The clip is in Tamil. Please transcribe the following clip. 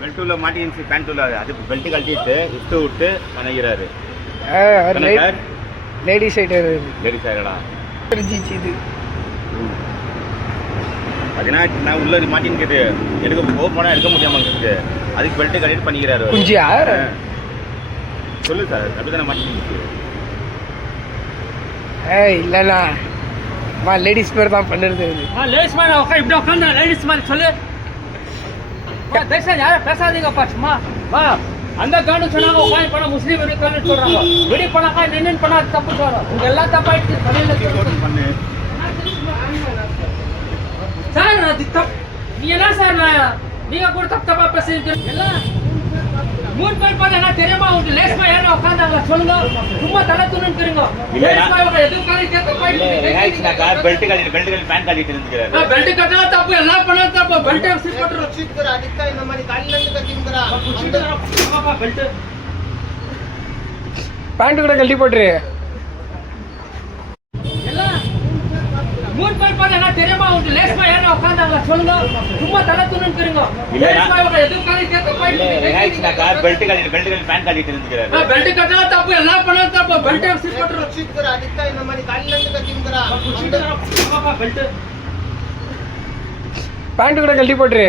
பெல்ட்டுல மாட்டிக்கிச்சு பேண்ட்டுல அது பெல்ட் கழட்டிட்டு இஷ்டு விட்டு பண்ணிக்கிறாரு. லேடிஸ் சைடு லேடிஸ் ஆயிடா ஜிச்சு இது பார்த்தீங்கன்னா நான் உள்ள மாட்டின்னுக்குது எடுக்க போனால் எடுக்க முடியாமல் இருக்குது. அதுக்கு பெல்ட்டு கழட்டிட்டு பண்ணிக்கிறாரு. குஞ்சியா சொல்லு சார் அப்படி தானே மாட்டிக்கிச்சு. இல்லைண்ணா அம்மா லேடிஸ் பேர் தான் பண்ணுறது. லேடிஸ் மாதிரி உட்கா இப்படி உட்காந்து லேடிஸ் மாதிரி சொல்லு. பேசாது யாரும் பேசாதீங்கப்பா சும்மா வா. அந்த காண்டு சொன்னாங்க உட்காந்து பண்ண முஸ்லீம் இருக்கான்னு சொல்கிறாங்க. வெடி பண்ணாக்கா நின்று பண்ணா அது தப்பு சொல்கிறோம். உங்க எல்லாம் தப்பாயிடுச்சு பதில் பண்ணு சார். அது தப்பு. நீ என்ன சார் நீங்க கூட தப்பா பேசுறீங்க. எல்லாம் 3 பேர் பார்த்தா என்ன தெரியுமா உங்களுக்கு லேஸ்மா யாரும் உட்காந்தாங்க சொல்லுங்க. சும்மா தலை துணுக்கிறீங்க. லேஸ்மா எதுவும் காரணம் கேட்க போயிட்டு பெல்ட் கழட்டி பேண்ட் கழட்டிட்டு இருந்துக்கிறாரு. பெல்ட் கட்டா தப்பு எல்லாம் பண்ணா தப்பு. பெல்ட் சிப் போட்டுறோம். சிக்கற ಅದಕ್ಕೆ இந்த மாதிரி கல்லிலிருந்து கட்டிங்கறா பெல்ட் பேண்ட் கூட கழட்டி போட்டுரு. எல்லாம் 3 பேர் பார்த்தா என்ன தெரியுமா உங்களுக்கு லேஸ்மா யாரும் உட்காந்தாங்க சொல்லுங்க. சும்மா தலை துணுக்கிறீங்க. லேஸ்மா எதுவும் காரணம் கேட்க போயிட்டு பெல்ட் கழட்டி பேண்ட் கழட்டிட்டு இருந்துக்கிறாரு. பெல்ட் கட்டா தப்பு எல்லாம் பண்ணா தப்பு. பெல்ட் சிப் போட்டுறோம். சிக்கற ಅದಕ್ಕೆ இந்த மாதிரி கல்லிலிருந்து கட்டிங்கறா பெல்ட் பேண்ட் கூட கழட்டி போட்டுரு.